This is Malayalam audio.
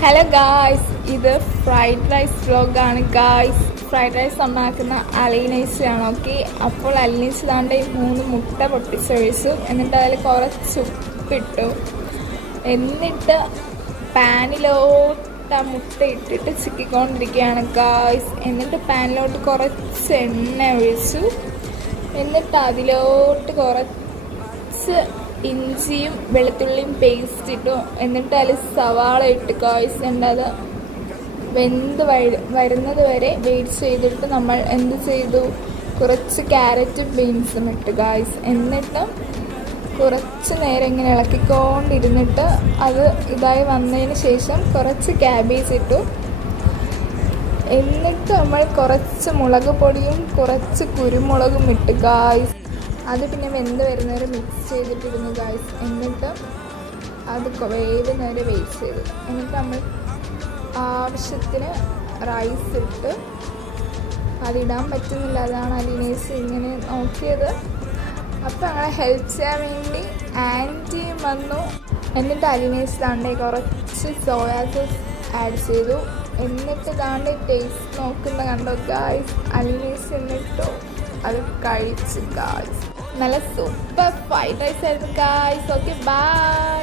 ഹലോ ഗായ്സ്, ഇത് ഫ്രൈഡ് റൈസ് വ്ലോഗാണ് ഗായ്സ്. ഫ്രൈഡ് റൈസ് ഉണ്ടാക്കുന്ന അലീനേശാണ്. ഓക്കെ, അപ്പോൾ അലീനേശ് താണ്ട് 3 മുട്ട പൊട്ടിച്ചൊഴിച്ചു. എന്നിട്ട് അതിൽ കുറച്ച് ഉപ്പിട്ടു. എന്നിട്ട് പാനിലോട്ട് ആ മുട്ട ഇട്ടിട്ട് ചിക്കിക്കൊണ്ടിരിക്കുകയാണ് ഗായ്സ്. എന്നിട്ട് പാനിലോട്ട് കുറച്ച് എണ്ണ ഒഴിച്ചു. എന്നിട്ട് അതിലോട്ട് കുറച്ച് ഇഞ്ചിയും വെളുത്തുള്ളിയും പേസ്റ്റ് ഇട്ടു. എന്നിട്ട് അതിൽ സവാള ഇട്ട് ഗായ്സ്. ഉണ്ട് അത് വെന്ത് വരുന്നത് വരെ വെയിറ്റ് ചെയ്തിട്ട് നമ്മൾ എന്ത് ചെയ്തു, കുറച്ച് ക്യാരറ്റും ബീൻസും ഇട്ട് ഗായ്സ്. എന്നിട്ട് കുറച്ച് നേരം ഇങ്ങനെ ഇളക്കിക്കൊണ്ടിരുന്നിട്ട് അത് ഇതായി വന്നതിന് ശേഷം കുറച്ച് ക്യാബേജ് ഇട്ടു. എന്നിട്ട് നമ്മൾ കുറച്ച് മുളക് പൊടിയും കുറച്ച് കുരുമുളകും ഇട്ട് ഗായ്സ്. അത് പിന്നെ വെന്ത് വരുന്നവരെ മിക്സ് ചെയ്തിട്ടിരുന്നു ഗായ്സ്. എന്നിട്ട് അത് വേവുന്നവരെ വെയിറ്റ് ചെയ്തു. എന്നിട്ട് നമ്മൾ ആവശ്യത്തിന് റൈസ് ഇട്ട്, അതിടാൻ പറ്റുന്നില്ല, അതാണ് അലീനേസ് ഇങ്ങനെ നോക്കിയത്. അപ്പോൾ ഞങ്ങളെ ഹെൽപ്പ് ചെയ്യാൻ വേണ്ടി ആൻറ്റിയും വന്നു. എന്നിട്ട് അലീനേസ് താണ്ടെ കുറച്ച് സോയാ സോസ് ആഡ് ചെയ്തു. എന്നിട്ട് താണ്ടെ ടേസ്റ്റ് നോക്കുന്ന കണ്ടോ ഗായ്സ്. അലീനേസ് എന്നിട്ടോ അത് കഴിച്ചു ഗായ്സ്. നല്ല സൂപ്പർ ഫ്രൈഡ് റൈസ് ആയിരുന്നു ഗായ്സ്. Okay, by.